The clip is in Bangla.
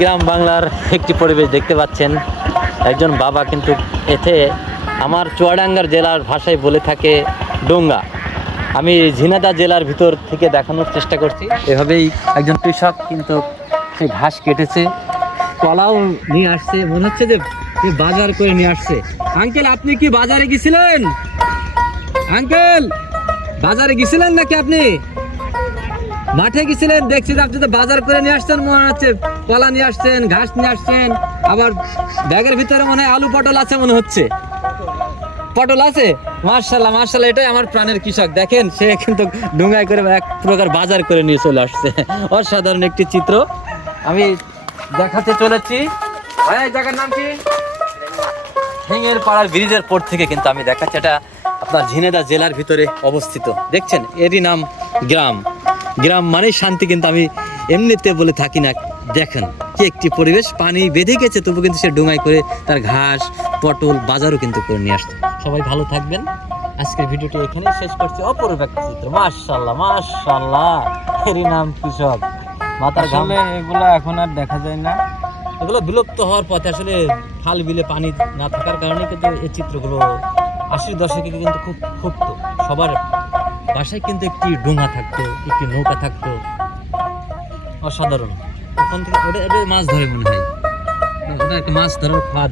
গ্রাম বাংলার একটি পরিবেশ দেখতে পাচ্ছেন। একজন বাবা কিন্তু এতে আমার চুয়াডাঙ্গার জেলার ভাষায় বলে থাকে ডোঙ্গা। আমি ঝিনাইদহ জেলার ভিতর থেকে দেখানোর চেষ্টা করছি। এভাবেই একজন কৃষক কিন্তু সেই ঘাস কেটেছে, কলাও নিয়ে আসছে, মনে হচ্ছে যে বাজার করে নিয়ে আসছে। আঙ্কেল, আপনি কি বাজারে গেছিলেন? আঙ্কেল, বাজারে গেছিলেন নাকি আপনি? মাঠে গেছিলেন, দেখছি যে আপনি তো বাজার করে নিয়ে আসছেন, মনে হচ্ছে কলা নিয়ে আসছেন, ঘাস নিয়ে আসছেন, আবার ব্যাগের ভিতরে মনে হয় আলু পটল আছে মনে হচ্ছে। পটল আছে? মার্শাল্লাহ মার্শাল্লাহ, এটাই আমার প্রাণের কৃষক। দেখেন, সে কিন্তু ডুঙ্গায় করে এক প্রকার বাজার করে নিয়ে চলে আসছে। অসাধারণ একটি চিত্র আমি দেখাতে চলেছি। এই জায়গার নাম কি? হেঙ্গের পাড়ার ব্রিজের পর থেকে কিন্তু আমি দেখাচ্ছি। এটা আপনার ঝিনাইদহ জেলার ভিতরে অবস্থিত। দেখছেন, এরই নাম গ্রাম। গ্রাম মানেই শান্তি, কিন্তু আমি এমনিতে বলে থাকি না। দেখেন কি একটি পরিবেশ, পানি বেঁধে গেছে তবু কিন্তু সে ডুঙায় করে তার ঘাস পটল বাজারও কিন্তু করে নিয়ে আসছে। সবাই ভালো থাকবেন। আজকের ভিডিওটি এখানে শেষ করছি। অপরূপ একটা চিত্র, মাশাআল্লাহ মাশাআল্লাহ, এরই নাম কৃষক। মাথার ঘাম। এগুলো এখন আর দেখা যায় না, এগুলো বিলুপ্ত হওয়ার পথে। আসলে খাল বিলে পানি না থাকার কারণে কিন্তু এই চিত্রগুলো 80-র দশকে কিন্তু খুব ফুটতো। সবার বাসায় কিন্তু একটি ডোঙা থাকতো, একটি নৌকা থাকতো। অসাধারণ। ওখান থেকে ওটা মাছ ধরে মনে হয়, ওটা একটা মাছ ধরার ফাঁদ।